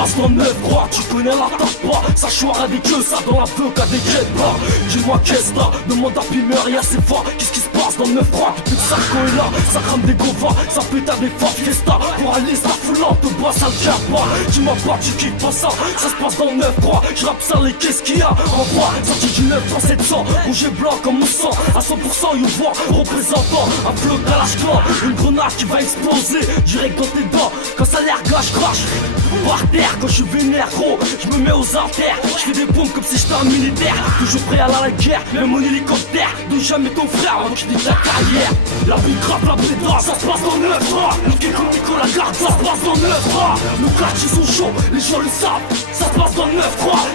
passe dans le 9-3, tu connais la tape pas. Ça choira des queues, ça dans la feu qu'à des quêtes pas. Dis-moi qu'est-ce là, demande à Pimer, y'a c'est fort. Qu'est-ce qui se passe dans le 9-3? Depuis que Sarko est là, ça crame des govas, ça pète à des forts fiesta. Pour aller ça foulante, te bois, ça le tient pas. Dis-moi pas, tu kiffes pas ça, ça se passe dans le 9-3. Je rappe ça, les qu'est-ce qu'il y a? En voix, sorti du 9-3 700, rouge et blanc comme mon sang. À 100% you vois, représentant un flot à l'âge clan. Une grenade qui va exploser, direct dans tes dents. Quand ça l'air gâche, crache par terre, quand je suis vénère gros, je me mets aux artères. Je fais des bombes comme si j'étais un militaire. Toujours prêt à la guerre, même mon hélicoptère. D'où jamais ton frère avant qu'il dise ta carrière. La vie grave, la pédale, ça se passe dans le 9-3. Niqué comme Nicolas Garde, ça se passe dans le 9-3. Nos quartiers sont chauds, les gens le savent. Ça se passe dans le 9-3,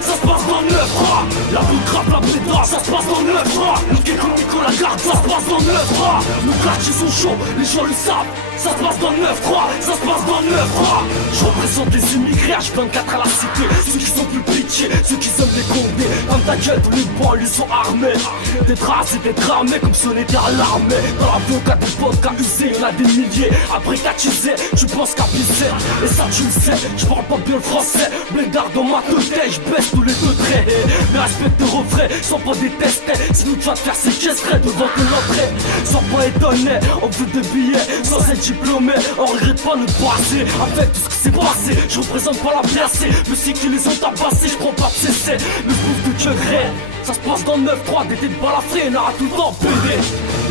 ça se passe dans le 9-3. La vie grave, la pédale, ça se passe dans le 9-3. Niqué comme Nicolas Garde, ça se passe dans le 9-3. Nos quartiers sont chauds, les gens le savent. Ça se passe dans le 9-3, ça se passe dans le 9-3. Je représente les immigrés, H24 à la cité. Ceux qui sont plus pitié, ceux qui sont des condés. Comme ta gueule, tous les banlieues sont armés. Des traces et des tramés comme si on était à l'armée. Dans la vodka, des vodka usés, y'en a des milliers. Après qu'attisé, tu penses qu'à pisser. Et ça tu le sais, je parle pas bien le français. Blédard dans ma tête, je baisse tous les deux traits. Mais respecte le refrain, sans pas détester. Sinon tu vas te faire séquestrer devant ton entrée. Sois pas étonné, on veut des billets. Sans être diplômé, on regrette pas ne passer. Avec tout ce qui s'est passé, je représente pas la piacée. Mais c'est qu'ils les ont tabassés, je prends pas de cesser. Le bouffe de degré, ça se passe dans le 9-3. Des têtes balafrées, n'a tout le temps pédé.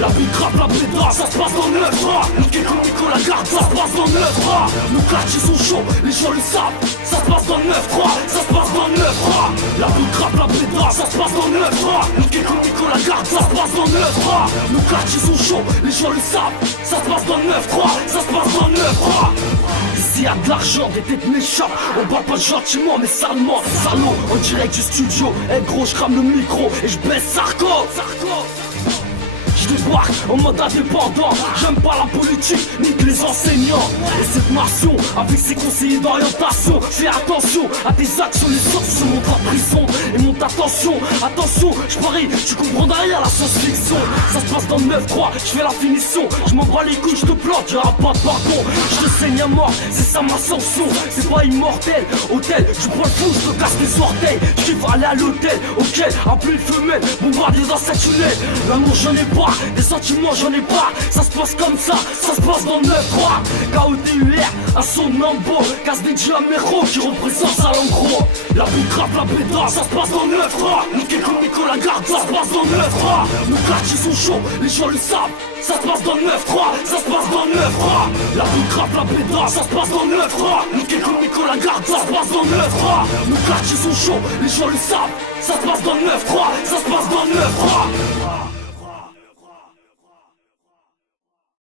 La vie grave, la pédale, ça se passe dans le 9-3. Niqué comme Nicolas Garde, ça se passe dans le 9-3. Nos quartiers sont chauds, les gens le savent. Ça se passe dans le 9-3, ça se passe dans le 9-3. La vie grave, la pédale, ça se passe dans le 9-3. Niqué comme Nicolas Garde, ça se passe dans le 9-3. Nos quartiers sont chauds, les gens le savent. Ça se passe dans le 9-3, ça se passe dans le 9-3. Ici y'a de l'argent, des têtes m'échappent. On parle pas gentiment mais salement. Salaud, en direct du studio. Eh gros, je crame le micro et je baisse Sarko. Je débarque en mode indépendant. J'aime pas la politique, ni que les enseignants. Et cette nation, avec ses conseillers d'orientation. Fais attention à tes actions, les sorciers montent en prison. Et monte attention, attention, je parie, tu comprendras rien à la science-fiction. Ça se passe dans le 9-3, je fais la finition. Je m'en bats les couilles, je te plante, y'aura pas de pardon. Je te saigne à mort, c'est ça ma sanction. C'est pas immortel, hôtel, je prends le fou, je te casse les orteils. Je kiffe aller à l'hôtel, ok, appeler une femelle, bombarder dans cette tunnel. L'amour j'en ai pas, des sentiments j'en ai pas. Ça se passe comme ça se passe dans le 9-3. KODUR, un son Nambo. Casse des Diamero qui représente ça en gros. La vie grave, la pédale, ça se passe dans le 9-3. Niqué comme Nicolas Garde, ça se passe dans le 9-3. Nos quartiers sont chauds, les gens le savent. Ça se passe dans le 9-3, ça se passe dans le 9-3. La vie grave, la pédale, ça se passe dans le 9-3. Niqué comme Nicolas Garde, ça se passe dans le 9-3. Nos quartiers sont chauds, les gens le savent. Ça se passe dans le 9-3, ça se passe dans le 9-3.